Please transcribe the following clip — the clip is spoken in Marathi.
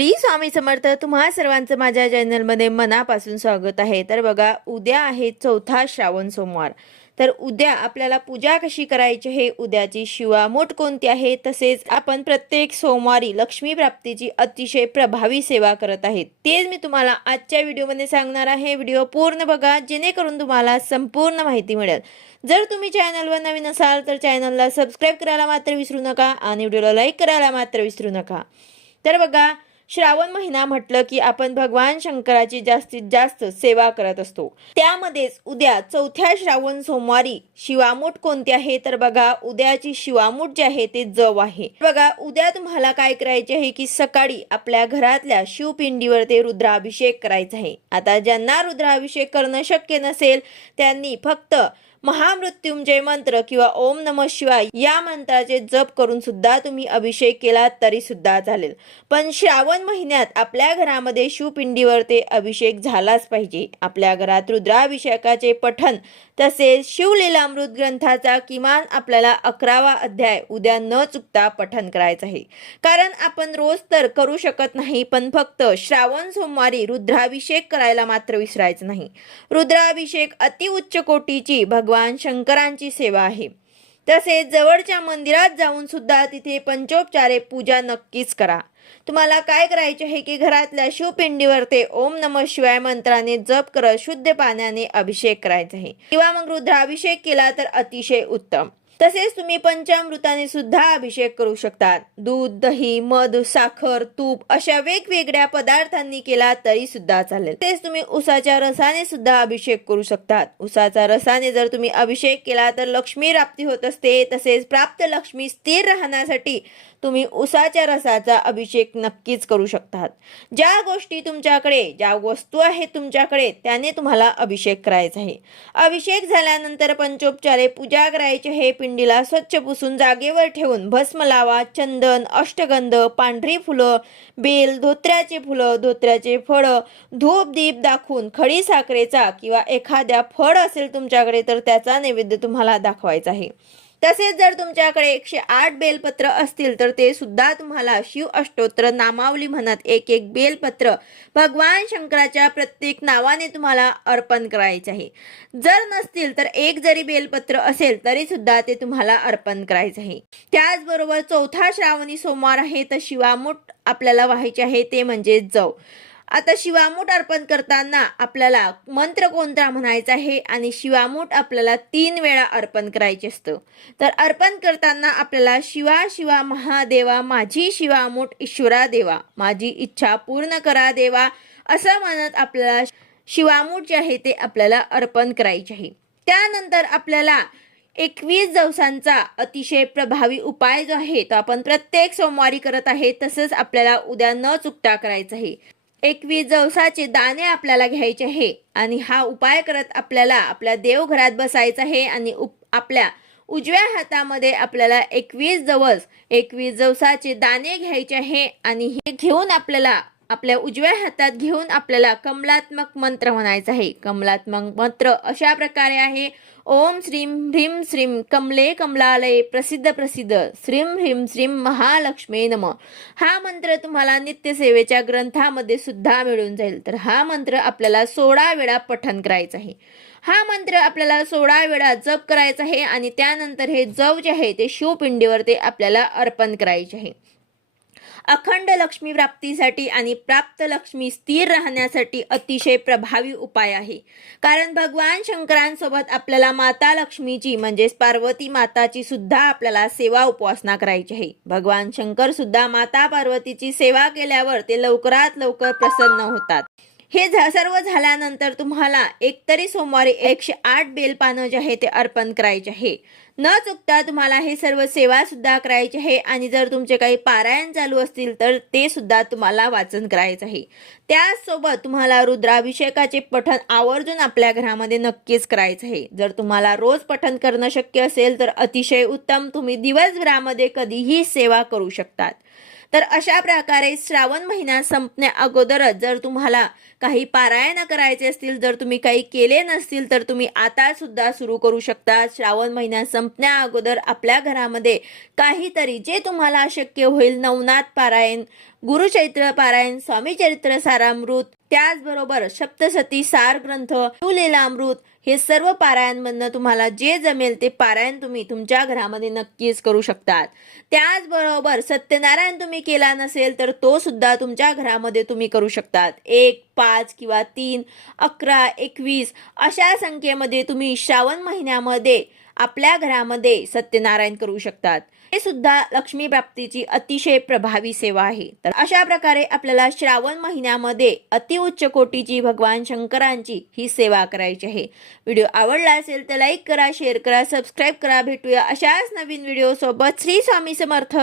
श्री स्वामी समर्थ तुम्हा सर्वांचं माझ्या चॅनलमध्ये मनापासून स्वागत आहे. तर बघा उद्या आहे चौथा श्रावण सोमवार. तर उद्या आपल्याला पूजा कशी करायची हे उद्याची शिवा मोठ कोणती आहे? तसेच आपण प्रत्येक सोमवारी लक्ष्मी प्राप्तीची अतिशय प्रभावी सेवा करत आहेत. तेच मी तुम्हाला आजच्या व्हिडिओमध्ये सांगणार आहे. व्हिडिओ पूर्ण बघा जेणेकरून तुम्हाला संपूर्ण माहिती मिळेल. जर तुम्ही चॅनलवर नवीन असाल तर चॅनलला सबस्क्राईब करायला मात्र विसरू नका आणि व्हिडिओला लाईक करायला मात्र विसरू नका. तर बघा श्रावण महिना म्हटलं की आपण भगवान शंकराची जास्तीत जास्त सेवा करत असतो. त्यामध्येच उद्या चौथ्या श्रावण सोमवारी शिवामूठ कोणती आहे? तर बघा उद्याची शिवामूठ जी आहे ते जव आहे. बघा उद्या तुम्हाला काय करायचे आहे की सकाळी आपल्या घरातल्या शिवपिंडीवर ते रुद्राभिषेक करायचा आहे. आता ज्यांना रुद्राभिषेक करणं शक्य नसेल त्यांनी फक्त महामृत्युंजय मंत्र किंवा ओम नम शिवाय या मंत्राचे जप करून सुद्धा तुम्ही अभिषेक केला तरी सुद्धा चालेल. पण श्रावण महिन्यात आपल्या घरामध्ये शिवपिंडीवर ते अभिषेक झालाच पाहिजे. आपल्या घरात रुद्राभिषेकाचे पठण तसेच शिवलीलामृत ग्रंथाचा किमान आपल्याला अकरावा अध्याय उद्या न चुकता पठण करायचं आहे. कारण आपण रोज तर करू शकत नाही पण फक्त श्रावण सोमवारी रुद्राभिषेक करायला मात्र विसरायचं नाही. रुद्राभिषेक अतिउच्च कोटीची भगवान शंकरांची सेवा आहे. तसेच जवळच्या मंदिरात जाऊन सुद्धा तिथे पंचोपचारे पूजा नक्कीच करा. तुम्हाला काय करायचे आहे की घरातल्या शिवपिंडीवर ते ओम नम शिवाय मंत्राने जप करत शुद्ध पाण्याने अभिषेक करायचा आहे. किंवा मग रुद्राभिषेक केला तर अतिशय उत्तम. तसेच तुम्ही पंचामृताने सुद्धा अभिषेक करू शकतात. दूध दही मध साखर तूप अशा वेगवेगळ्या पदार्थांनी केला तरी सुद्धा चालेल. तेच तुम्ही उसाच्या रसाने सुद्धा अभिषेक करू शकतात. उसाच्या रसाने जर तुम्ही अभिषेक केला तर लक्ष्मी प्राप्ती होत असते. तसेच प्राप्त लक्ष्मी स्थिर राहण्यासाठी तुम्ही उसाच्या रसाचा अभिषेक नक्कीच करू शकतात. ज्या गोष्टी तुमच्याकडे ज्या वस्तू आहेत तुमच्याकडे त्याने तुम्हाला अभिषेक करायचा आहे. अभिषेक झाल्यानंतर पंचोपचारे पूजा करायचे हे पिंडीला स्वच्छ पुसून जागेवर ठेवून भस्म लावा चंदन अष्टगंध पांढरी फुलं बेल धोत्र्याचे फुलं धोत्र्याचे फळं धूप दीप दाखवून खडी साखरेचा किंवा एखाद्या फळ असेल तुमच्याकडे तर त्याचा नैवेद्य तुम्हाला दाखवायचा आहे. तसेच जर तुमच्याकडे एकशे आठ बेलपत्र असतील तर ते सुद्धा तुम्हाला शिव अष्टोत्र नामावली म्हणत एक एक बेलपत्र भगवान शंकराच्या प्रत्येक नावाने तुम्हाला अर्पण करायचे आहे. जर नसतील तर एक जरी बेलपत्र असेल तरी सुद्धा ते तुम्हाला अर्पण करायचे आहे. त्याचबरोबर चौथा श्रावणी सोमवार आहे तर शिवामूठ आपल्याला व्हायचे आहे ते म्हणजे जव. आता शिवामूठ अर्पण करताना आपल्याला मंत्र कोणता म्हणायचा आहे? आणि शिवामूठ आपल्याला तीन वेळा अर्पण करायचे असतं. तर अर्पण करताना आपल्याला शिवा शिवा महादेवा माझी शिवामूठ ईश्वरा देवा माझी इच्छा पूर्ण करा देवा असं म्हणत आपल्याला शिवामूठ जे आहे ते आपल्याला अर्पण करायचे आहे. त्यानंतर आपल्याला एकवीस दिवसांचा अतिशय प्रभावी उपाय जो आहे तो आपण प्रत्येक सोमवारी करत आहे तसंच आपल्याला उद्या न चुकता करायचं आहे. एकवीस जवसाचे दाणे आपल्याला घ्यायचे आहे आणि हा उपाय करत आपल्याला आपल्या देवघरात बसायचं आहे आणि उप आपल्या उजव्या हातामध्ये आपल्याला एकवीस जवस एकवीस जवसाचे दाणे घ्यायचे आहे आणि हे घेऊन आपल्याला आपल्या उजव्या हातात घेऊन आपल्याला कमलात्मक मंत्र म्हणायचा आहे. कमलात्मक मंत्र अशा प्रकारे आहे. ओम श्रीम ह्रीम श्रीम कमले कमलालय प्रसिद्ध प्रसिद्ध. श्रीम ह्रीम श्रीम महालक्ष्मी नम. हा मंत्र तुम्हाला नित्यसेवेच्या ग्रंथामध्ये सुद्धा मिळून जाईल. तर हा मंत्र आपल्याला सोळा वेळा पठण करायचा आहे. हा मंत्र आपल्याला सोळा वेळा जप करायचा आहे आणि त्यानंतर हे जव जे आहे ते शिवपिंडीवर ते आपल्याला अर्पण करायचे आहे. अखंड लक्ष्मी प्राप्तीसाठी आणि प्राप्त लक्ष्मी स्थिर राहण्यासाठी अतिशय प्रभावी उपाय आहे. कारण भगवान शंकरांसोबत आपल्याला माता लक्ष्मीची म्हणजेच पार्वती माताची सुद्धा आपल्याला सेवा उपासना करायची आहे. भगवान शंकर सुद्धा माता पार्वतीची सेवा केल्यावर ते लवकरात लवकर प्रसन्न होतात. हे झा सर्व झाल्यानंतर तुम्हाला एकतरी सोमवारी एकशे आठ बेलपानं जे आहे ते अर्पण करायचे आहे. न चुकता तुम्हाला हे सर्व सेवा सुद्धा करायची आहे आणि जर तुमचे काही पारायण चालू असतील तर ते सुद्धा तुम्हाला वाचन करायचं आहे. त्याचसोबत तुम्हाला रुद्राभिषेकाचे पठण आवर्जून आपल्या घरामध्ये नक्कीच करायचं आहे. जर तुम्हाला रोज पठण करणं शक्य असेल तर अतिशय उत्तम तुम्ही दिवसभरामध्ये कधीही सेवा करू शकतात. तर अशा प्रकारे श्रावण महिना संपण्या अगोदरच जर तुम्हाला काही पारायण करायचे असतील जर तुम्ही काही केले नसतील तर तुम्ही आता सुद्धा सुरू करू शकता. श्रावण महिना संपण्या अगोदर आपल्या घरामध्ये काहीतरी जे तुम्हाला शक्य होईल नवनाथ पारायण गुरुचैत्र पारायण स्वामी चरित्र सारामृत त्याचबरोबर सप्तसती सार ग्रंथ अमृत हे सर्व पारायणमधनं तुम्हाला जे जमेल ते पारायण तुम्ही तुमच्या घरामध्ये नक्कीच करू शकतात. त्याचबरोबर सत्यनारायण तुम्ही केला नसेल तर तो सुद्धा तुमच्या घरामध्ये तुम्ही करू शकतात. एक पाच किंवा तीन अकरा एकवीस अशा संख्येमध्ये तुम्ही श्रावण महिन्यामध्ये आपल्या घरामध्ये सत्यनारायण करू शकतात. हे सुद्धा लक्ष्मी प्राप्तीची अतिशय प्रभावी सेवा आहे. तर अशा प्रकारे आपल्याला श्रावण महिन्यामध्ये अतिउच्च कोटीची भगवान शंकरांची ही सेवा करायची आहे. व्हिडिओ आवडला असेल तर लाईक करा शेअर करा सबस्क्राईब करा. भेटूया अशाच नवीन व्हिडिओसोबत. श्री स्वामी समर्थ.